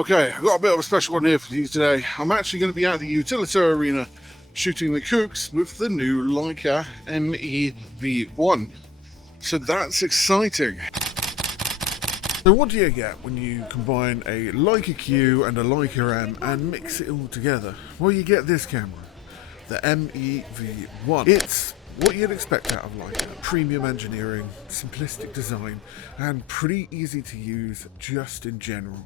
Okay, I've got a bit of a special one here for you today. I'm actually going to be at the Utilita Arena shooting the Kooks with the new Leica MEV1. So that's exciting. So what do you get when you combine a Leica Q and a Leica M and mix it all together? Well, you get this camera, the MEV1. It's what you'd expect out of Leica. Premium engineering, simplistic design, and pretty easy to use just in general.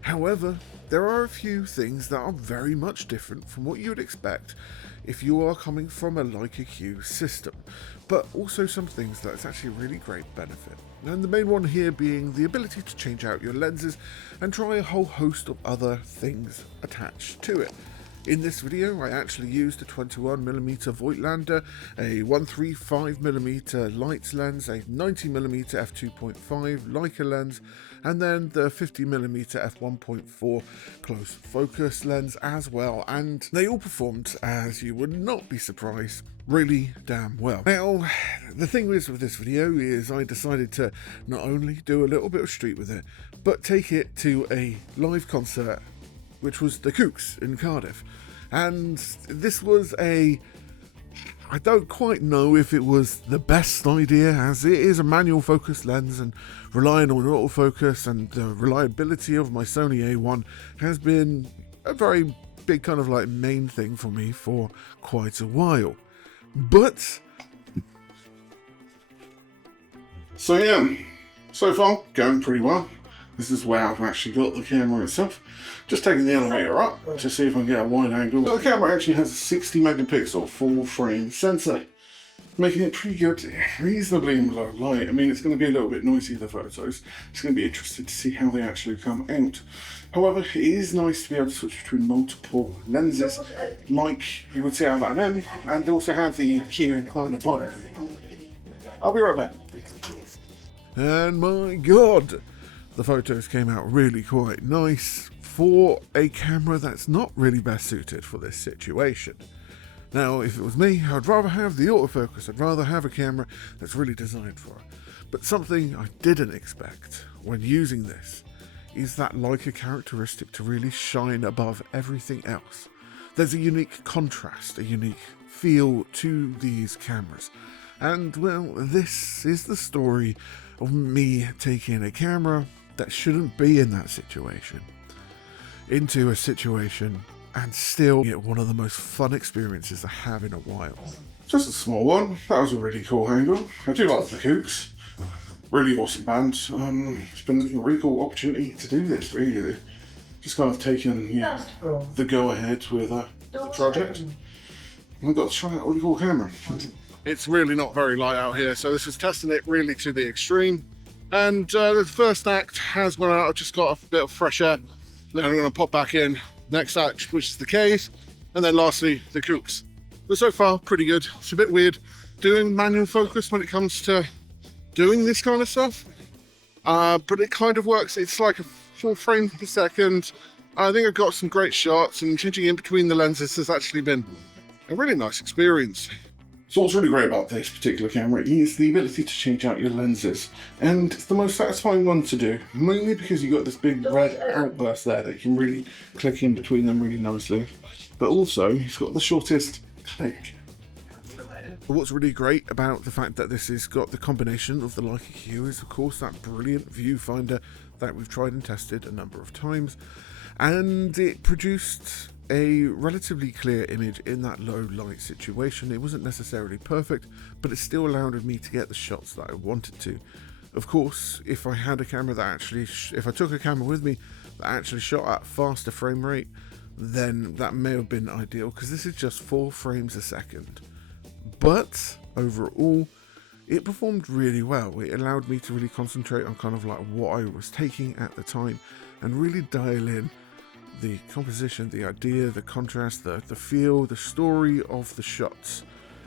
However, there are a few things that are very much different from what you would expect if you are coming from a Leica Q system, but also some things that's actually a really great benefit. And the main one here being the ability to change out your lenses and try a whole host of other things attached to it. In this video, I actually used a 21mm Voigtlander, a 135mm Lights lens, a 90mm f2.5 Leica lens, and then the 50mm f1.4 close focus lens as well, and they all performed, as you would not be surprised, really damn well. Now, the thing is with this video is I decided to not only do a little bit of street with it, but take it to a live concert, which was the Kooks in Cardiff. And this was I don't quite know if it was the best idea, as it is a manual focus lens, and relying on autofocus and the reliability of my Sony A1 has been a very big kind of like main thing for me for quite a while. But so yeah, so far going pretty well. This is where I've actually got the camera itself. Just taking the elevator up to see if I can get a wide angle. So the camera actually has a 60 megapixel full frame sensor, making it pretty good, reasonably in low light. I mean, it's going to be a little bit noisy, the photos. It's going to be interesting to see how they actually come out. However, it is nice to be able to switch between multiple lenses, like you would see out of that M, and also have the Q inclined bottom. I'll be right back. And my God, the photos came out really quite nice for a camera that's not really best suited for this situation. Now, if it was me, I'd rather have the autofocus. I'd rather have a camera that's really designed for it. But something I didn't expect when using this is that Leica characteristic to really shine above everything else. There's a unique contrast, a unique feel to these cameras. And well, this is the story of me taking a camera that shouldn't be in that situation into a situation and still get one of the most fun experiences I have in a while. Just a small one. That was a really cool angle. I do like the Kooks. Really awesome band. It's been a really cool opportunity to do this, really. Just kind of taken the go-ahead with the project. And I've got to try out a really cool camera. It's really not very light out here, so this is testing it really to the extreme. And the first act has gone out. I've just got a bit of fresh air. Then I'm going to pop back in. Next act, which is the K's. And then lastly, the Kooks. But so far, pretty good. It's a bit weird doing manual focus when it comes to doing this kind of stuff. But it kind of works. It's like a full frame per second. I think I've got some great shots, and changing in between the lenses has actually been a really nice experience. So what's really great about this particular camera is the ability to change out your lenses, and it's the most satisfying one to do, mainly because you've got this big red outburst there that you can really click in between them really nicely, but also it's got the shortest click. What's really great about the fact that this has got the combination of the Leica Q is of course that brilliant viewfinder that we've tried and tested a number of times, and it produced a relatively clear image in that low light situation. It wasn't necessarily perfect, but it still allowed me to get the shots that I wanted to. Of course, if I had a camera that actually, if I took a camera with me that actually shot at faster frame rate, then that may have been ideal, because this is just 4 frames a second. But overall, it performed really well. It allowed me to really concentrate on kind of like what I was taking at the time and really dial in the composition, the idea, the contrast, the feel, the story of the shots.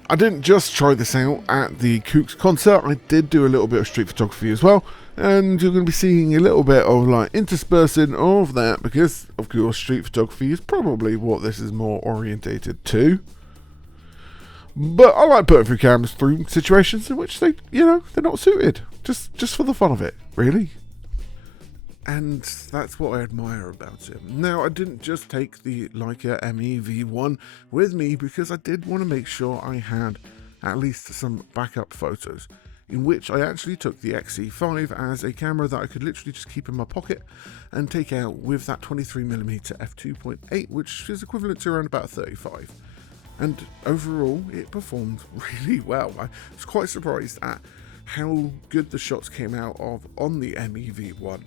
I didn't just try this out at the Kooks concert, I did do a little bit of street photography as well, and you're going to be seeing a little bit of like interspersing of that, because of course street photography is probably what this is more orientated to. But I like putting through cameras through situations in which they, they're not suited, just for the fun of it, really. And that's what I admire about it. Now, I didn't just take the Leica MEV1 with me because I did want to make sure I had at least some backup photos, in which I actually took the XE5 as a camera that I could literally just keep in my pocket and take out with that 23mm f2.8, which is equivalent to around about 35. And overall, it performed really well. I was quite surprised at how good the shots came out of on the MEV1.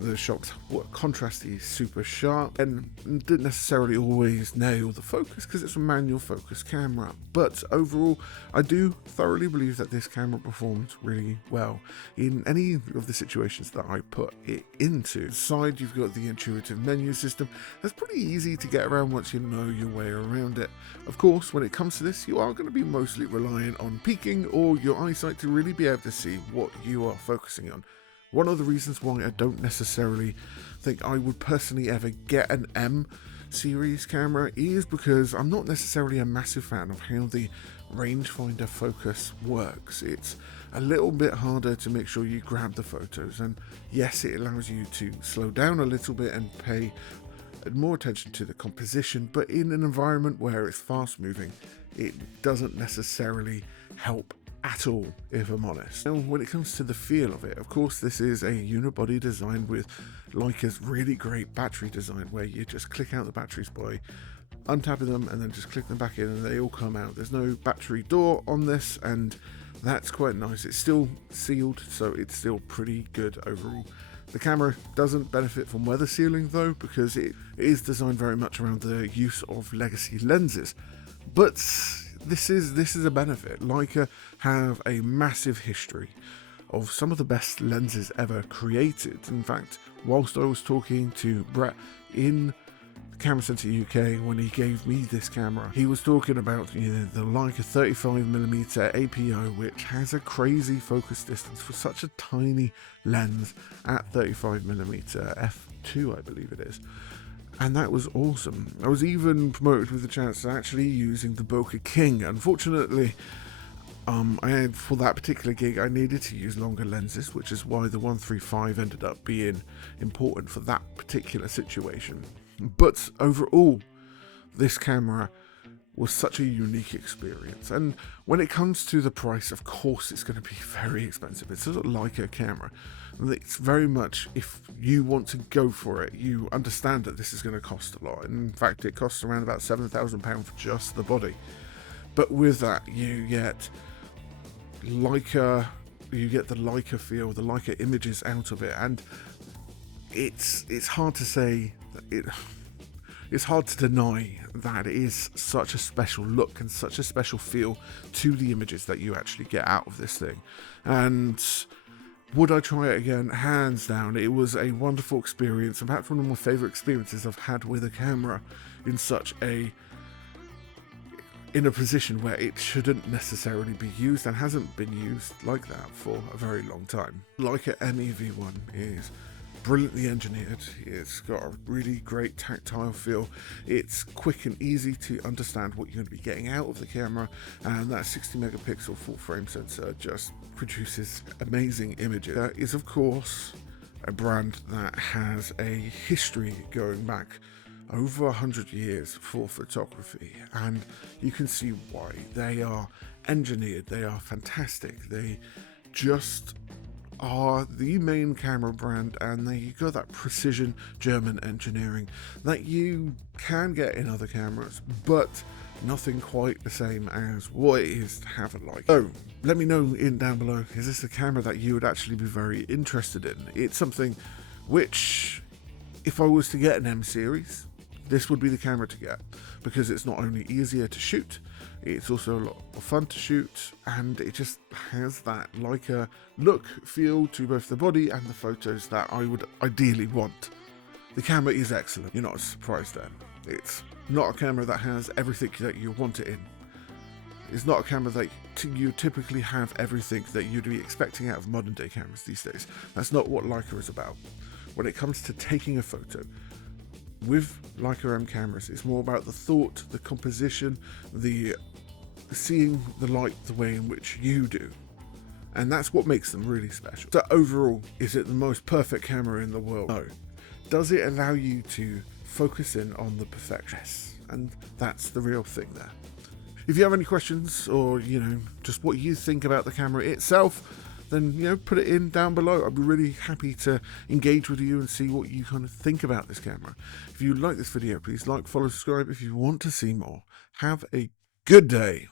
The shots were contrasty, super sharp, and didn't necessarily always nail the focus because it's a manual focus camera. But overall, I do thoroughly believe that this camera performed really well in any of the situations that I put it into. Inside, you've got the intuitive menu system. That's pretty easy to get around once you know your way around it. Of course, when it comes to this, you are going to be mostly reliant on peaking or your eyesight to really be able to see what you are focusing on. One of the reasons why I don't necessarily think I would personally ever get an M series camera is because I'm not necessarily a massive fan of how the rangefinder focus works. It's a little bit harder to make sure you grab the photos, and yes, it allows you to slow down a little bit and pay more attention to the composition, but in an environment where it's fast moving, it doesn't necessarily help at all, if I'm honest. Now, when it comes to the feel of it, of course, this is a unibody design with Leica's really great battery design, where you just click out the batteries by untapping them and then just click them back in and they all come out. There's no battery door on this, and that's quite nice. It's still sealed, so it's still pretty good overall. The camera doesn't benefit from weather sealing though, because it is designed very much around the use of legacy lenses. But this is a benefit. Leica have a massive history of some of the best lenses ever created. In fact, whilst I was talking to Brett in Camera Centre UK when he gave me this camera, he was talking about the Leica 35mm APO, which has a crazy focus distance for such a tiny lens at 35mm f2, I believe it is. And that was awesome. I was even promoted with the chance of actually using the Bokeh King. Unfortunately, for that particular gig, I needed to use longer lenses, which is why the 135 ended up being important for that particular situation. But overall, this camera was such a unique experience. And when it comes to the price, of course, it's going to be very expensive. It's a Leica camera. It's very much, if you want to go for it, you understand that this is going to cost a lot. In fact, it costs around about £7,000 for just the body. But with that, you get Leica, you get the Leica feel, the Leica images out of it, and it's hard to say that it's hard to deny that it is such a special look and such a special feel to the images that you actually get out of this thing. And would I try it again? Hands down. It was a wonderful experience, and perhaps one of my favourite experiences I've had with a camera in a position where it shouldn't necessarily be used and hasn't been used like that for a very long time. Leica MEV1 is brilliantly engineered. It's got a really great tactile feel. It's quick and easy to understand what you're going to be getting out of the camera, and that 60 megapixel full frame sensor just produces amazing images. That is, of course, a brand that has a history going back over 100 years for photography, and you can see why. They are engineered, they are fantastic, they just are the main camera brand, and they got that precision German engineering that you can get in other cameras, but nothing quite the same as what it is to have a Leica. So let me know down below, is this a camera that you would actually be very interested in? It's something which, if I was to get an M series, this would be the camera to get, because it's not only easier to shoot, it's also a lot of fun to shoot, and it just has that Leica look, feel to both the body and the photos that I would ideally want. The camera is excellent, you're not surprised then. It's not a camera that has everything that you want it in. It's not a camera that you typically have everything that you'd be expecting out of modern day cameras these days. That's not what Leica is about. When it comes to taking a photo, with Leica M cameras, it's more about the thought, the composition, the seeing the light the way in which you do. And that's what makes them really special. So overall, is it the most perfect camera in the world? No. Does it allow you to focus in on the perfection? Yes. And that's the real thing there. If you have any questions or, just what you think about the camera itself, then, put it in down below. I'd be really happy to engage with you and see what you kind of think about this camera. If you like this video, please like, follow, subscribe if you want to see more. Have a good day.